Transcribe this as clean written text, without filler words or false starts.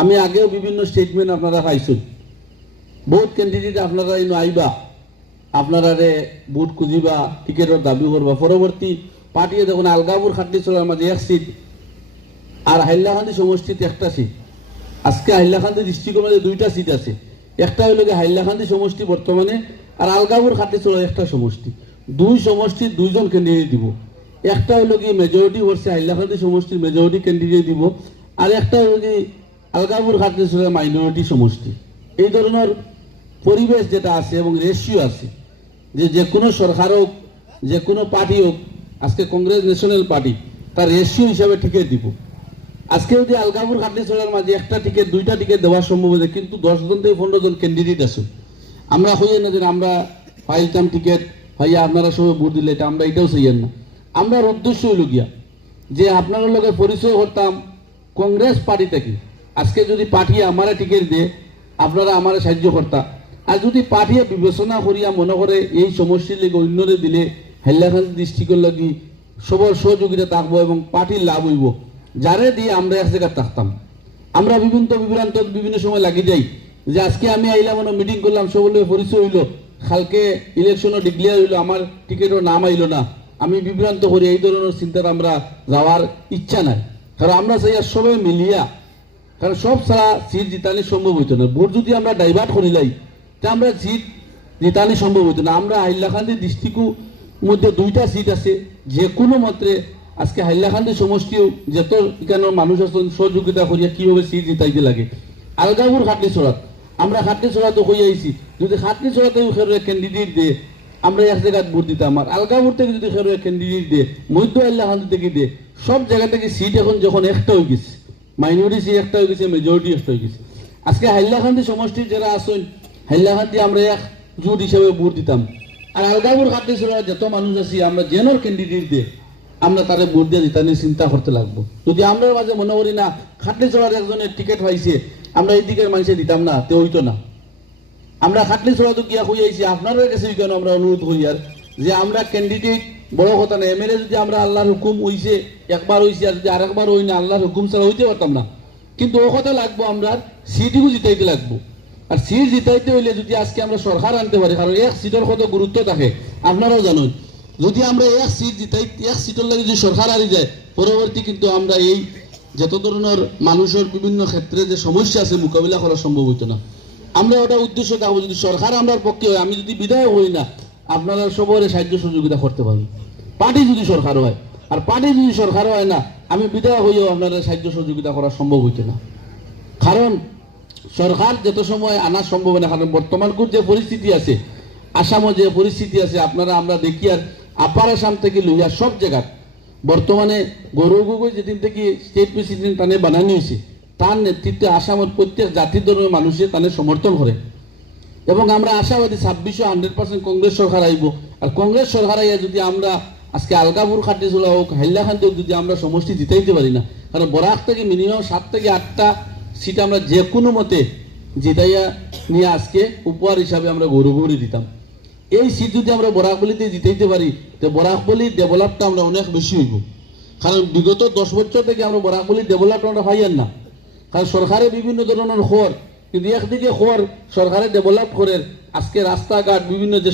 আমি আগেও বিভিন্ন স্টেটমেন্ট আপনারা পাইছেন, বহুত ক্যান্ডিডেট আপনারা আইবা, আপনারা ভোট খুঁজিবা, টিকেটের দাবি করবা, পরবর্তী পার্টিয়ে দেখুন আলগাপুর খাটলি চলার মাঝে এক সিট আর হাইলাকান্দি সমষ্টিতে একটা সিট। আজকে হাইলাকান্দি ডিস্ট্রিক্টের মধ্যে দুইটা সিট আছে, একটা হইল হাইলাকান্দি সমষ্টি বর্তমানে, আর আলগাপুর খাটলি চলার একটা সমষ্টি। দুই সমষ্টির দুইজন ক্যান্ডিডেট দিব, একটা হইল কি মেজরিটি করছে হাইলাকান্দি সমষ্টির মেজরিটি ক্যান্ডিডেট দিব, আর একটা হইল কি আলগাপুর খাটলি চলার মাইনরিটি সমষ্টি। এই ধরনের পরিবেশ যেটা আছে এবং রেশিও আছে, যে কোনো সরকার হোক, যে কোনো পার্টি হোক, আজকে কংগ্রেস ন্যাশনাল পার্টি তার রেশিও হিসাবে টিকিট দিব। আজকে যদি আলগাপুর খাটলি চলার মাঝে একটা টিকিট দুইটা টিকিট দেওয়া সম্ভব হয়েছে, কিন্তু 10 জন থেকে 15 জন ক্যান্ডিডেট আছে, আমরা হইয়া না যে আমরা পাইতাম টিকিট হইয়া আপনারা সবাই ভোট দিলে, এটা আমরা এটাও চাইয়েন না। আমরা উদ্দেশ্য হইল গিয়া যে আপনার লগে পরিচয় করতাম কংগ্রেস পার্টি থেকে। আজকে যদি পার্টি আমারা টিকিট দিয়ে আপনারা আমার সাহায্য করতাম, আর যদি পার্টিয়ে বিবেচনা করিয়া মনে করে এই সমস্যার লেগে অন্যরে দিলে হাইলাকান্দি ডিস্ট্রিক্টের লাগি সবার সহযোগিতা থাকবো এবং পার্টির লাভ হইব, যারে দিয়ে আমরা এক জায়গায় থাকতাম। আমরা বিভ্রান্ত বিভিন্ন সময় লাগি যাই যে আজকে আমি আইলাম মিটিং করলাম, সবলে পরিচয় হইল, কালকে ইলেকশনও ডিক্লেয়ার হইলো, আমার টিকিটও নাম আইল না, আমি বিভ্রান্ত করি। এই ধরনের চিন্তার আমরা যাওয়ার ইচ্ছা নাই, কারণ আমরা চাই সবাই মিলিয়া, কারণ সব ছাড়া সিট জিতানি সম্ভব হইতো না। ভোট যদি আমরা ডাইভার্ট করিলাই তা আমরা সিট জিতানি সম্ভব হইতো না। আমরা হাইলাকান্দি ডিস্ট্রিক্টের মধ্যে দুইটা সিট আছে, যে কোনো মতে আজকে হাইলাকান্দি সমষ্টিও যত এখানের মানুষ আছেন সহযোগিতা করিয়া কিভাবে সিট জিতাইতে লাগে। আলগাপুর খাটলি চড়াত আমরা খাটলি চড়াতো হয়ে আইছি, যদি খাটলি চড়াতে ক্যান্ডিডেট দিয়ে আমরা এক জায়গায় ভোট দিতাম, আর আলগাপুর থেকে যদি ক্যান্ডিডেট দিয়ে মধ্য হাইলাকান্দি থেকে দিয়ে সব জায়গা থেকে সিট এখন যখন একটা হয়ে গেছে, মাইনরিটি সিট একটা হয়ে গেছে, মেজরিটি একটা হয়ে গেছে। আজকে হাইলাকান্দি সমষ্টির যারা আসেন হাইলাকান্দি আমরা এক জোট হিসাবে ভোট দিতাম, আর আলগাপুর খাটলি চড়া যত মানুষ আছি আমরা জেনোর ক্যান্ডিডেট দিয়ে আমরা তারে ভোট দিয়ে দিতাম চিন্তা করতে লাগবো। যদি আমরা মাঝে মনে করি না খাটলি চড়ার একজনের টিকিট পাইছে আমরা এই দিকের মানুষে দিতাম না, তে হইতো না। আমরা খাটলি চড়া তো গিয়া হইয়াছি আপনাদের কাছে কেন আমরা অনুরোধ করি আর যে আমরা ক্যান্ডিডেট বড় কথা না, এমএলএ যদি আমরা আল্লাহর হুকুম হইছে একবার হইছে, আর যদি আরেকবার হই না আল্লাহর হুকুম ছাড়া হইতে পারতাম না, কিন্তু ও কথা লাগবো আমরা সিটও জিতাইতে লাগবো। আর সিট জিতাইতে হইলে যদি আজকে আমরা সরকার আনতে পারি, কারণ এক সিটের কত গুরুত্ব থাকে আপনারাও জানেন, যদি আমরা এক সিট জিতাই এক সিটের লাগে যদি সরকার হারি যায়, পরবর্তী কিন্তু আমরা এই যত ধরনের মানুষের বিভিন্ন ক্ষেত্রে যে সমস্যা আছে মোকাবিলা করা সম্ভব হইতো না। আমরা ওটা উদ্দেশ্য থাকবো যদি সরকার আমরা পক্ষে হয়, আমি যদি বিধায়ক হই না আপনারা সবাই সাহায্য সহযোগিতা করতে পারবেন। পার্টি যদি সরকার হয়, আর পার্টি যদি সরকার হয় না আমি বিধায়ক হইয়াও আপনারা সাহায্য সহযোগিতা করা সম্ভব হইতো না, কারণ সরকার যত সময় আনা সম্ভব না। কারণ বর্তমান যে পরিস্থিতি আছে, আসামে যে পরিস্থিতি আছে আপনারা আমরা দেখি, আর আপার আসাম থেকে লইয়া সব জায়গায় বর্তমানে গৌরব গগৈ যেদিন থেকে স্টেট প্রেসিডেন্ট তানে বানানো হয়েছে, তার নেতৃত্বে আসামের প্রত্যেক জাতির ধর্মের মানুষে তানে সমর্থন করে, এবং আমরা আশাবাদী 2600 100% কংগ্রেস সরকার আইব। আর কংগ্রেস সরকার আইয়া যদি আমরা আজকে আলগাপুর খাটলি চলা হোক হাইলাকান্দি হোক যদি আমরা সমষ্টি জিতাইতে পারি না, কারণ বরাক থেকে মিনিমাম 7 থেকে 8টা সিট আমরা যে কোনো মতে জিতাইয়া নিয়ে আজকে উপহার হিসাবে আমরা গৌরবগুলি দিতাম। এই সিট যদি আমরা বরাকবলিতে জিতাইতে পারি তো বরাকবলির ডেভেলপটা আমরা অনেক বেশি হইব, কারণ বিগত 10 বছর থেকে আমরা বরাকবলির ডেভেলপটা আমরা পাইয়ান না, কারণ সরকারের বিভিন্ন ধরনের খবর, কিন্তু একদিকে খবর সরকারে ডেভেলপ করে আজকে রাস্তাঘাট বিভিন্ন যে